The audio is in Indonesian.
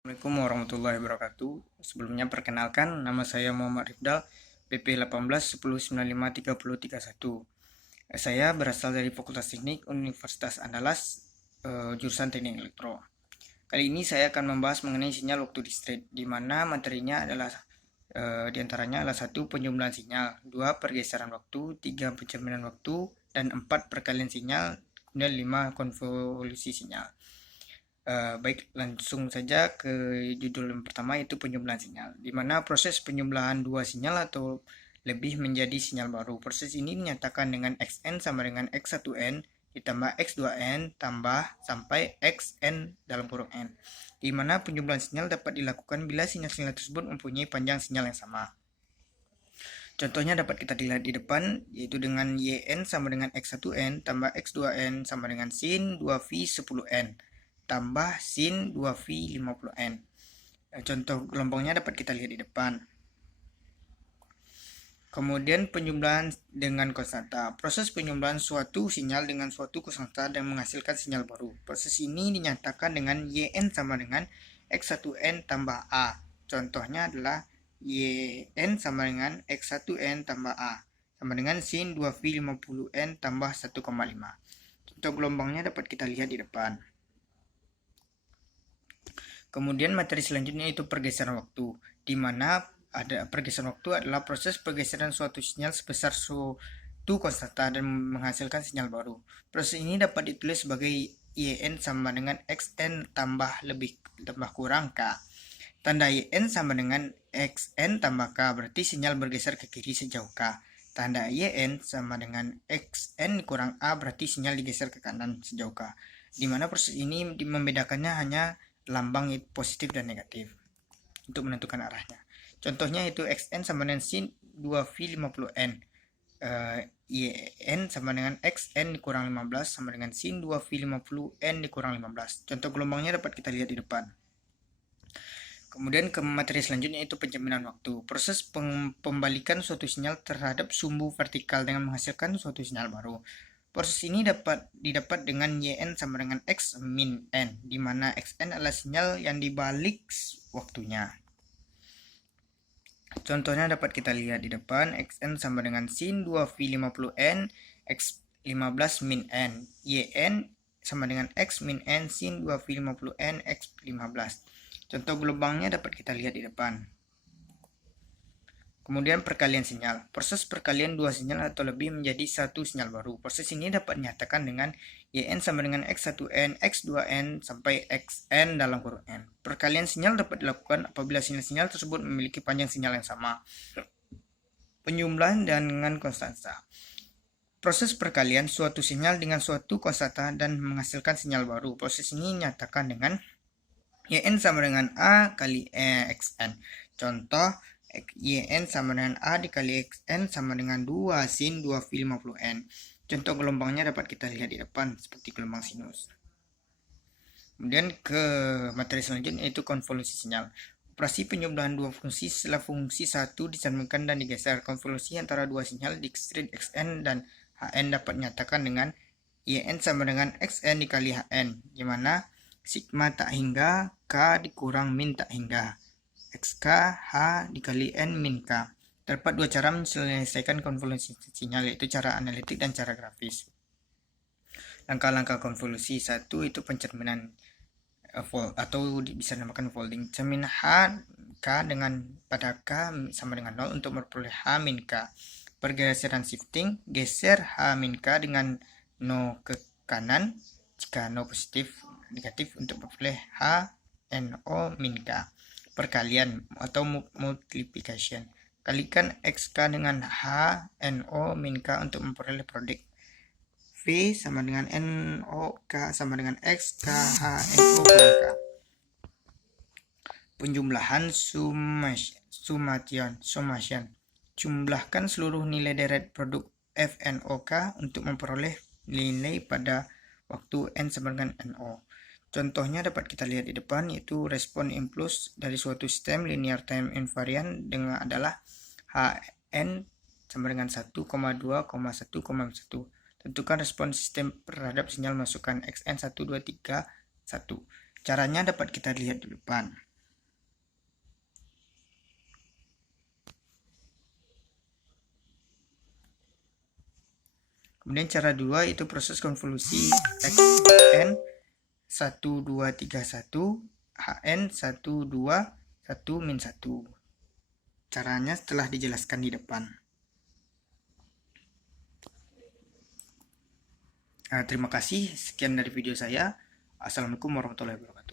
Assalamualaikum warahmatullahi wabarakatuh. Sebelumnya perkenalkan, nama saya Muhammad Rifdal, PP 18 10 95 30 31. Saya berasal dari Fakultas Teknik Universitas Andalas, jurusan Teknik Elektro. Kali ini saya akan membahas mengenai sinyal waktu discrete, di mana materinya adalah diantaranya adalah 1. Penjumlahan sinyal, 2. Pergeseran waktu, 3. Pencerminan waktu, dan 4. Perkalian sinyal, kemudian 5. Konvolusi sinyal. Baik, langsung saja ke judul yang pertama, yaitu penjumlahan sinyal, di mana proses penjumlahan dua sinyal atau lebih menjadi sinyal baru. Proses ini dinyatakan dengan xn sama dengan x1n ditambah x2n tambah sampai xn dalam kurung n, di mana penjumlahan sinyal dapat dilakukan bila sinyal-sinyal tersebut mempunyai panjang sinyal yang sama. Contohnya dapat kita lihat di depan, yaitu dengan yn sama dengan x1n tambah x2n sama dengan sin 2v 10n tambah sin 2v 50n. Contoh gelombangnya dapat kita lihat di depan. Kemudian penjumlahan dengan konstanta. Proses penjumlahan suatu sinyal dengan suatu konstanta dan menghasilkan sinyal baru. Proses ini dinyatakan dengan yn sama dengan x1n tambah a. Contohnya adalah yn sama dengan x1n tambah a sama dengan sin 2v 50n tambah 1,5. Contoh gelombangnya dapat kita lihat di depan. Kemudian materi selanjutnya itu pergeseran waktu, di mana ada pergeseran waktu adalah proses pergeseran suatu sinyal sebesar suatu konstanta dan menghasilkan sinyal baru. Proses ini dapat ditulis sebagai yn sama dengan xn tambah kurang k. Tanda yn sama dengan xn tambah k, berarti sinyal bergeser ke kiri sejauh k. Tanda yn sama dengan xn kurang a, berarti sinyal digeser ke kanan sejauh k. Di mana proses ini membedakannya hanya lambang positif dan negatif untuk menentukan arahnya. Contohnya itu xn sama dengan sin 2v 50n, yn sama dengan xn dikurang 15 sama dengan sin 2v 50n dikurang 15. Contoh gelombangnya dapat kita lihat di depan. Kemudian ke materi selanjutnya itu pencerminan waktu. Proses pembalikan suatu sinyal terhadap sumbu vertikal dengan menghasilkan suatu sinyal baru. Proses ini didapat dengan yn sama dengan x min n, di mana xn adalah sinyal yang dibalik waktunya. Contohnya dapat kita lihat di depan, xn sama dengan sin 2v 50n x 15 min n, yn sama dengan x min n sin 2v 50n x 15. Contoh gelombangnya dapat kita lihat di depan. Kemudian perkalian sinyal. Proses perkalian dua sinyal atau lebih menjadi satu sinyal baru. Proses ini dapat dinyatakan dengan yn sama dengan x1n, x2n sampai xn dalam kurung n. Perkalian sinyal dapat dilakukan apabila sinyal-sinyal tersebut memiliki panjang sinyal yang sama. Penjumlahan dengan konstanta. Proses perkalian suatu sinyal dengan suatu konstanta dan menghasilkan sinyal baru. Proses ini dinyatakan dengan yn sama dengan a kali xn. Contoh, yn sama dengan a dikali xn sama dengan 2 sin 2v 50n. Contoh gelombangnya dapat kita lihat di depan seperti gelombang sinus. Kemudian ke materi selanjutnya yaitu konvolusi sinyal. Operasi penjumlahan dua fungsi setelah fungsi satu dicerminkan dan digeser. Konvolusi antara dua sinyal discrete xn dan hn dapat dinyatakan dengan yn sama dengan xn dikali hn, di mana sigma tak hingga k dikurang min tak hingga xk h dikali n min k. Terdapat dua cara menyelesaikan konvolusi sinyal, yaitu cara analitik dan cara grafis. Langkah-langkah konvolusi. Satu itu pencerminan atau bisa dinamakan folding. Cermin h k dengan pada k sama dengan 0 untuk memperoleh h min k. Pergeseran shifting, geser h min k dengan no ke kanan jika no positif, negatif untuk memperoleh h no min k. Perkalian atau multiplication, kalikan xk dengan h no min k untuk memperoleh produk v sama dengan no k sama dengan x k h no kurang k. Penjumlahan summation, jumlahkan seluruh nilai deret produk f no k untuk memperoleh nilai pada waktu n sama dengan no. Contohnya dapat kita lihat di depan, yaitu respon impuls dari suatu sistem linear time invariant dengan adalah Hn sama dengan 1,2,1,1. Tentukan respon sistem terhadap sinyal masukan xn 1, 2, 3, 1. Caranya dapat kita lihat di depan. Kemudian cara 2 itu proses konvolusi xn 1231 hn 121 min 1. Caranya setelah dijelaskan di depan. Terima kasih, sekian dari video saya. Assalamualaikum warahmatullahi wabarakatuh.